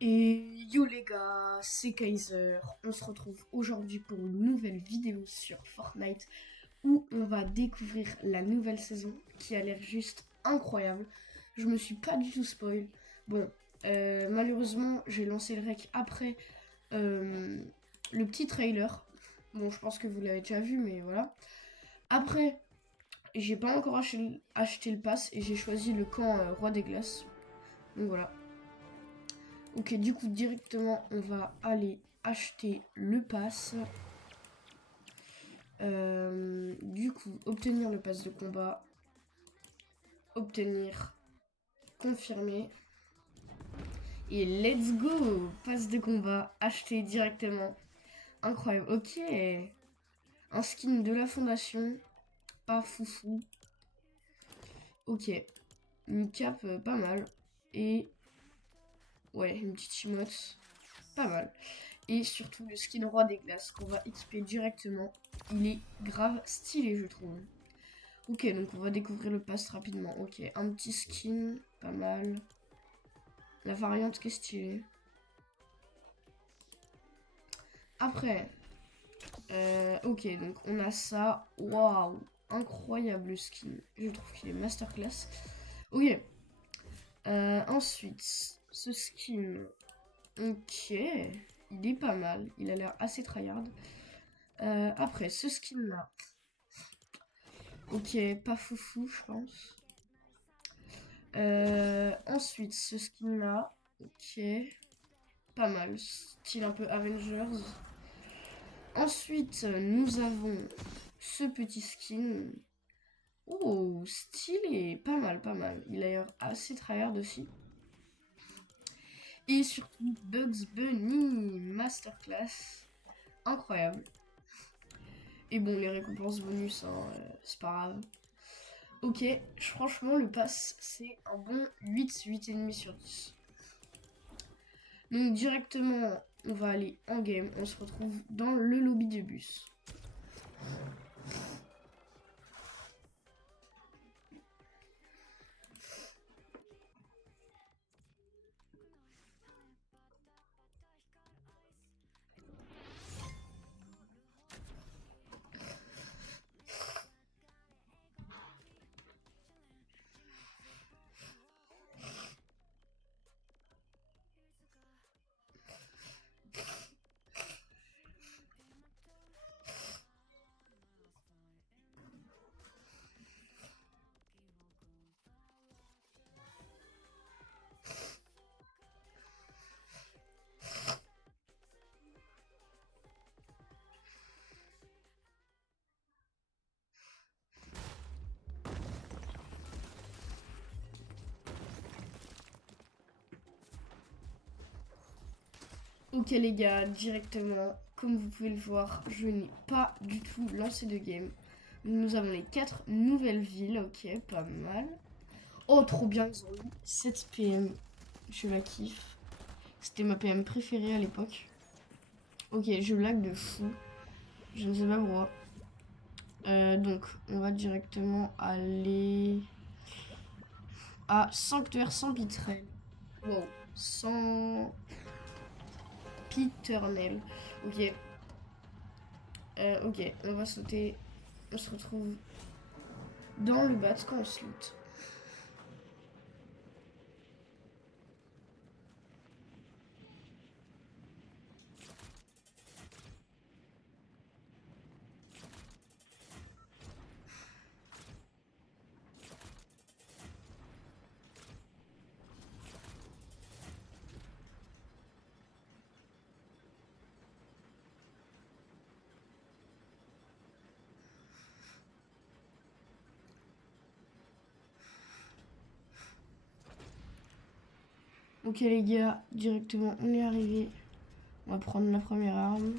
Et yo les gars, c'est Kaiser. On se retrouve aujourd'hui pour une nouvelle vidéo sur Fortnite où on va découvrir la nouvelle saison qui a l'air juste incroyable. Je me suis pas du tout spoil. Bon, malheureusement, j'ai lancé le rec après euh, le petit trailer. Bon, je pense que vous l'avez déjà vu, mais voilà. Après, j'ai pas encore acheté le pass et j'ai choisi le camp Roi des Glaces. Donc voilà. Ok, du coup, directement, on va aller acheter le pass. Du coup, obtenir le pass de combat. Obtenir. Confirmer. Et let's go! Pass de combat, acheter directement. Incroyable. Ok. Un skin de la fondation. Pas foufou. Ok. Une cape pas mal. Et... ouais, une petite emote. Pas mal. Et surtout le skin roi des glaces qu'on va XP directement. Il est grave stylé, je trouve. Ok, donc on va découvrir le pass rapidement. Ok, un petit skin, pas mal. La variante qui est stylée. Après, ok, donc on a ça. Waouh, incroyable skin. Je trouve qu'il est masterclass. Ok. Ensuite, ce skin. Ok, il est pas mal. Il a l'air assez tryhard. Après, ce skin-là. Ok, pas foufou, je pense. Ensuite, ce skin-là. Ok. Pas mal. Style un peu Avengers. Ensuite, nous avons ce petit skin. Oh, stylé. Pas mal, pas mal. Il a l'air assez tryhard aussi. Et surtout, Bugs Bunny. Masterclass. Incroyable. Et bon, les récompenses bonus, hein, c'est pas grave. Ok, franchement, le pass, c'est un bon 8, 8,5 sur 10. Donc, directement, on va aller en game. On se retrouve dans le lobby de bus. Ok les gars, directement, comme vous pouvez le voir, je n'ai pas du tout lancé de game. Nous avons les 4 nouvelles villes, ok, pas mal. Oh, trop bien, ils ont mis 7 PM, je la kiffe. C'était ma PM préférée à l'époque. Ok, je lag de fou, je ne sais pas pourquoi. Donc, on va directement aller à Sanctuaire sans bitrel. Wow, sans piternel. Ok. Ok, on va sauter. On se retrouve dans le bat quand on se loot. Ok les gars, directement on est arrivé. On va prendre la première arme.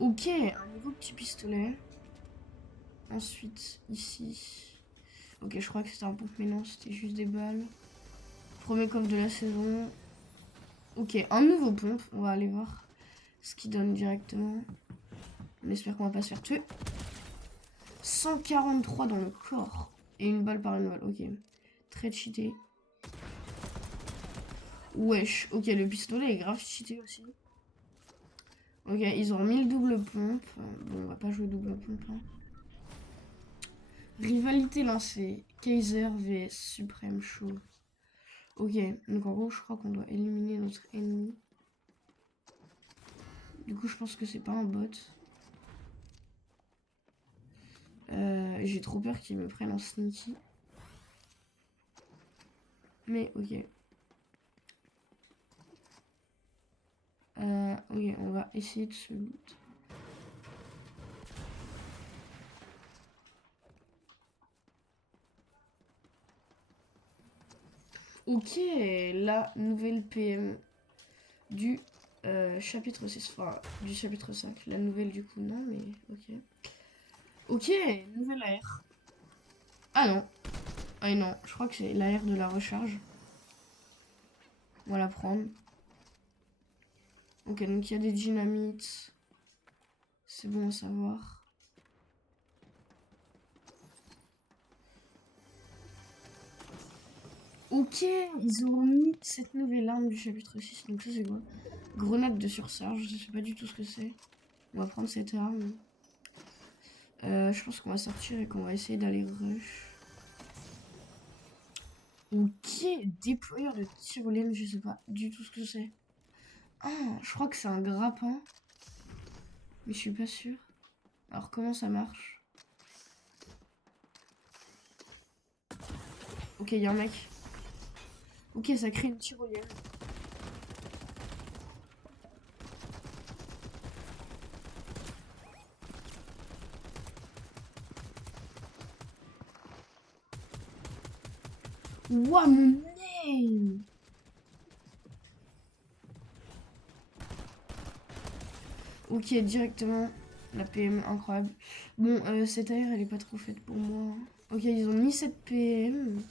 Ok, un nouveau petit pistolet. Ensuite, ici. Ok, je crois que c'était un pompe, mais non, c'était juste des balles. Premier coffre de la saison. Ok, un nouveau pompe. On va aller voir ce qu'il donne directement. On espère qu'on va pas se faire tuer. 143 dans le corps. Et une balle par une balle. Ok. Très cheaté. Wesh. Ok, le pistolet est grave cheaté aussi. Ok, ils ont remis le double pompe. Bon, on va pas jouer double pompe. Hein. Rivalité lancée. Kaiser vs Supreme Show. Ok, donc en gros, je crois qu'on doit éliminer notre ennemi. Du coup, je pense que c'est pas un bot. J'ai trop peur qu'ils me prennent en sneaky. Mais ok. Ok, on va essayer de se loot. Ok, la nouvelle PM du chapitre 6, enfin du chapitre 5. La nouvelle du coup, non, mais ok. Ok, nouvelle AR. Ah non. Ah non, je crois que c'est l'AR de la recharge. On va la prendre. Ok, donc il y a des dynamites. C'est bon à savoir. Ok, ils ont mis cette nouvelle arme du chapitre 6. Donc ça c'est quoi? Grenade de surcharge, je sais pas du tout ce que c'est. On va prendre cette arme. Je pense qu'on va sortir et qu'on va essayer d'aller rush. Ok, déployeur de tyrolienne, je sais pas du tout ce que c'est. Ah, je crois que c'est un grappin. Mais je suis pas sûre. Alors comment ça marche? Ok, il y a un mec. Ok, ça crée une tyrolienne. Ouah, mon nez! Ok, directement. La PM, incroyable. Bon, cette AR, elle est pas trop faite pour moi. Ok, ils ont mis cette PM.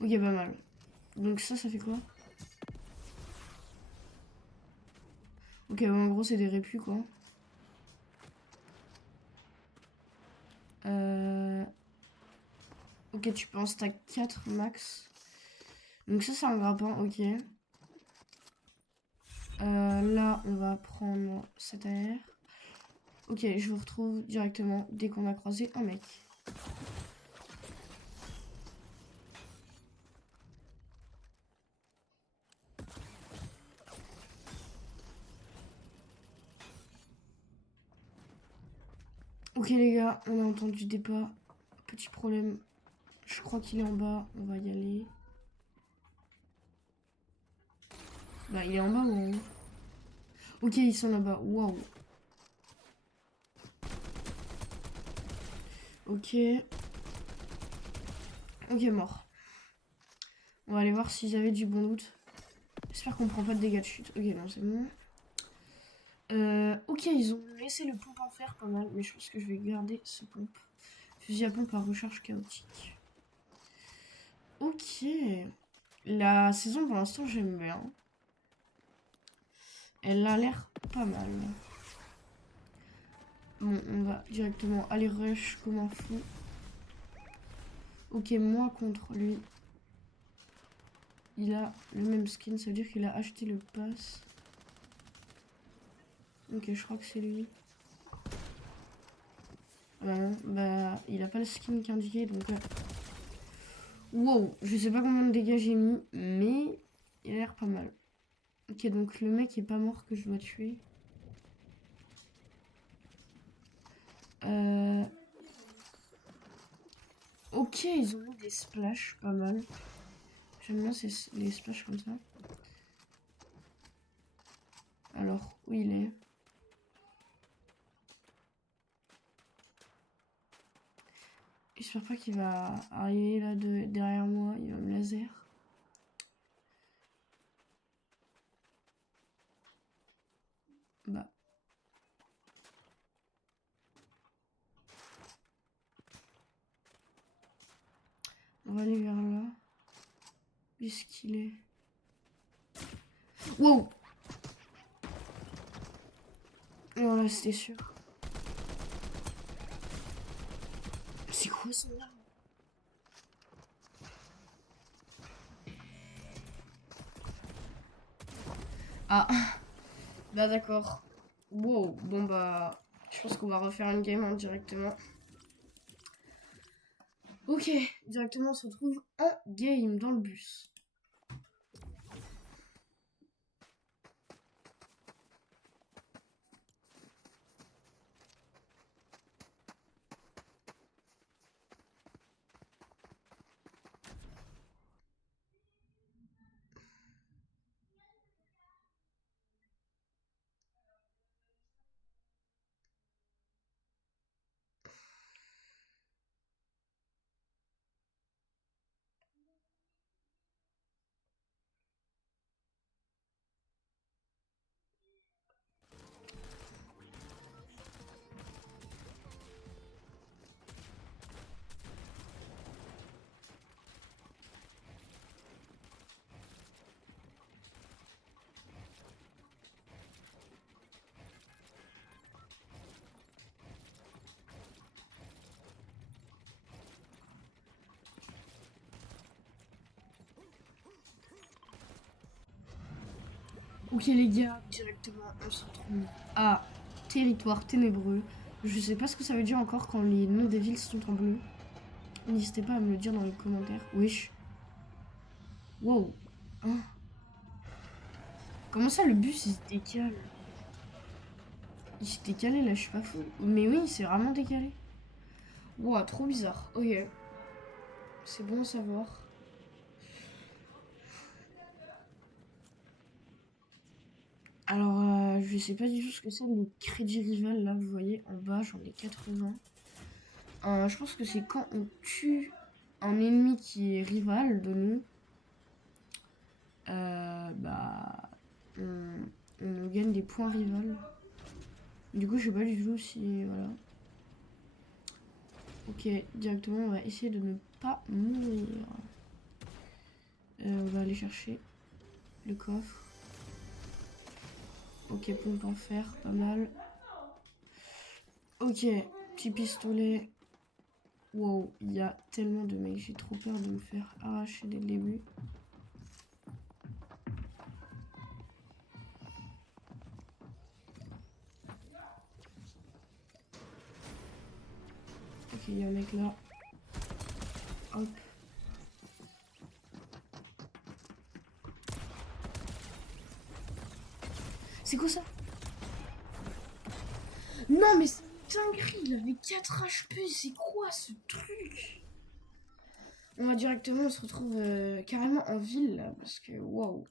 Ok, pas mal. Donc ça fait quoi? Ok, bon, en gros, c'est des répus, quoi. Ok, tu peux en stack 4 max. Donc ça, c'est un grappin, ok. Là, on va prendre cette AR. Ok, je vous retrouve directement dès qu'on a croisé un mec. Ok les gars, on a entendu des pas. Petit problème. Je crois qu'il est en bas. On va y aller. Bah il est en bas ou en haut? Ok, ils sont là-bas. Waouh. Ok. Ok, mort. On va aller voir s'ils avaient du bon loot. J'espère qu'on prend pas de dégâts de chute. Ok, non, c'est bon. Ok, ils ont laissé le pompe en fer pas mal. Mais je pense que je vais garder ce pompe. Fusil à pompe à recharge chaotique. Ok. La saison, pour l'instant, j'aime bien. Elle a l'air pas mal. Bon, on va directement aller rush comme un fou. Ok, moi contre lui. Il a le même skin, ça veut dire qu'il a acheté le pass. Ok, je crois que c'est lui. Bah non, bah il a pas le skin qui est indiqué donc. Wow, je sais pas combien de dégâts j'ai mis, mais il a l'air pas mal. Ok, donc le mec est pas mort que je dois tuer. Ok, ils ont mis des splashs pas mal. J'aime bien les splashs comme ça. Alors, où il est? J'espère pas qu'il va arriver là derrière moi, il va me laser. Bah. On va aller vers là. Où est-ce qu'il est? Wow! Oh là, c'était sûr. C'est quoi son arme? Ah, bah d'accord. Wow, bon bah, je pense qu'on va refaire une game hein, directement. Ok, directement on se retrouve en game dans le bus. Ok les gars, directement on se retrouve à territoire ténébreux. Je sais pas ce que ça veut dire encore quand les noms des villes sont en bleu. N'hésitez pas à me le dire dans les commentaires. Wesh. Wow. Hein. Comment ça le bus il se décale? Il s'est décalé là, je suis pas fou. Mais oui, c'est vraiment décalé. Wow, trop bizarre. Ok. C'est bon à savoir. Alors, je sais pas du tout ce que c'est, les crédits rival, là, vous voyez, en bas, j'en ai 80. Je pense que c'est quand on tue un ennemi qui est rival de nous, bah, on gagne des points rival. Du coup, je sais pas du tout si, voilà. Ok, directement, on va essayer de ne pas mourir. On va aller chercher le coffre. Ok, pompe en fer, pas mal. Ok, petit pistolet. Wow, il y a tellement de mecs. J'ai trop peur de me faire arracher dès le début. Ok, il y a un mec là. Hop. C'est quoi ça? Non mais c'est une dinguerie, il avait 4 HP, c'est quoi ce truc? On va directement, on se retrouve carrément en ville là, parce que waouh.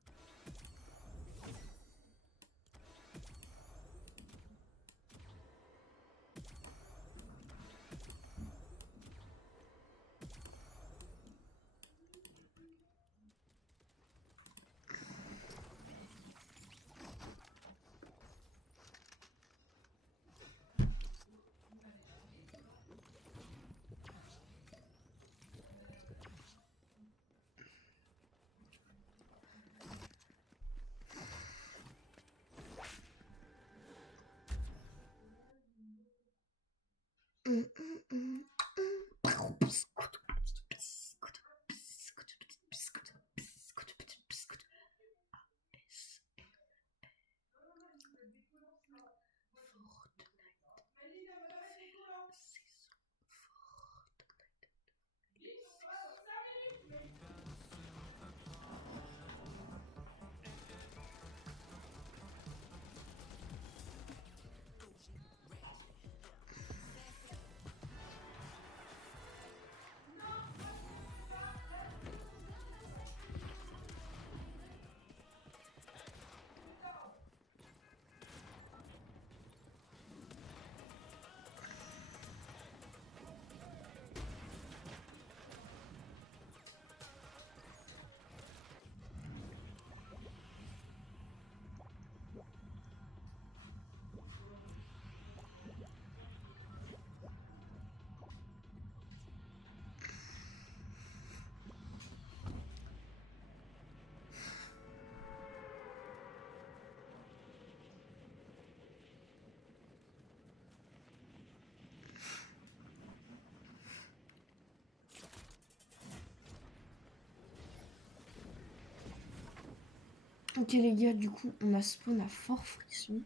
Ok les gars, du coup on a spawn à Fort Frisson.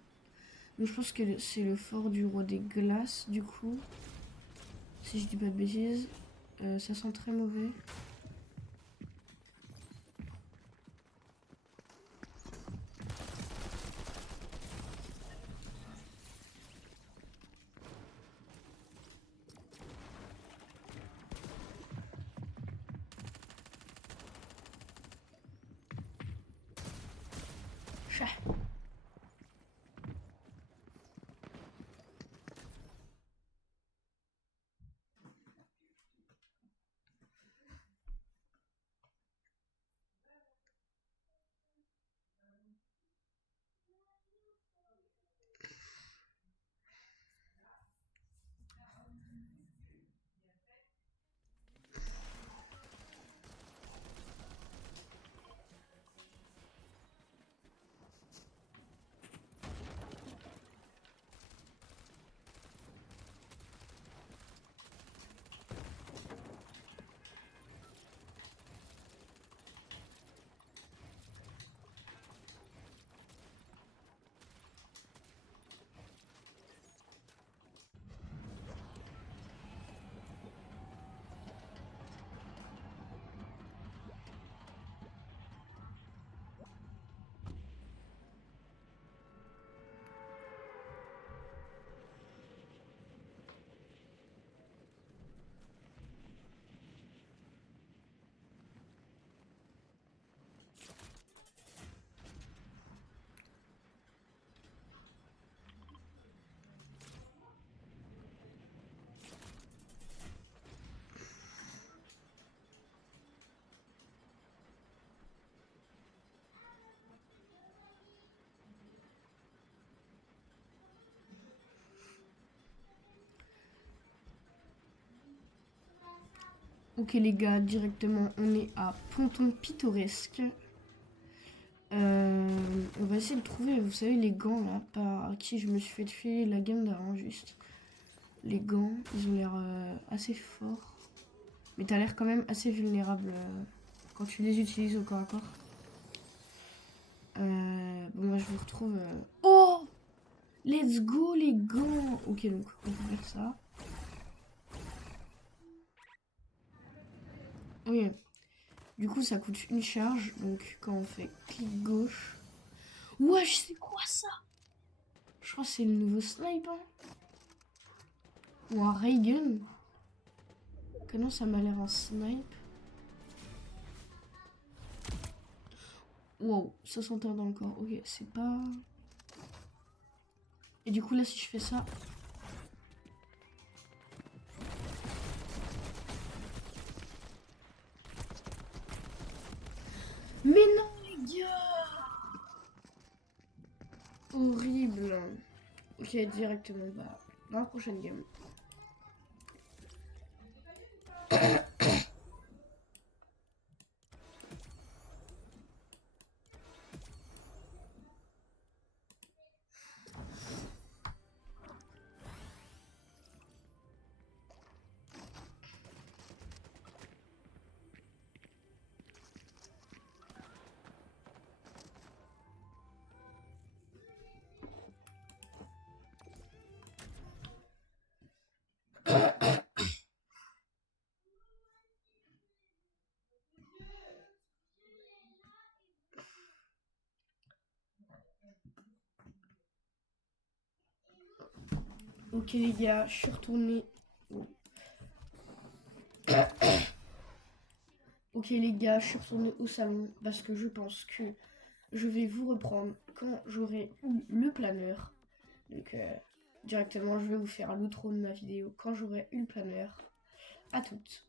Donc je pense que c'est le fort du roi des glaces du coup. Si je dis pas de bêtises. Ça sent très mauvais. Chat. Ok les gars, directement on est à Ponton Pittoresque. On va essayer de trouver, vous savez, les gants là, par qui je me suis fait filer la game d'avant juste. Les gants, ils ont l'air assez forts. Mais t'as l'air quand même assez vulnérable quand tu les utilises au corps à corps. Bon, moi je vous retrouve. Oh! Let's go les gants! Ok, donc on peut faire ça. Oui. Du coup, ça coûte une charge. Donc, quand on fait clic gauche. Wesh, c'est quoi ça? Je crois que c'est le nouveau snipe. Hein. Ou un ray gun. Que non, ça m'a l'air un snipe. Wow, 61 dans le corps. Ok, c'est pas. Et du coup, là, si je fais ça. Mais non, les gars! Horrible. Ok, directement bah, dans la prochaine game. Ok les gars, je suis retournée. Ok les gars, je suis retournée au salon parce que je pense que je vais vous reprendre quand j'aurai eu le planeur. Donc directement, je vais vous faire l'outro de ma vidéo quand j'aurai eu le planeur. À toutes.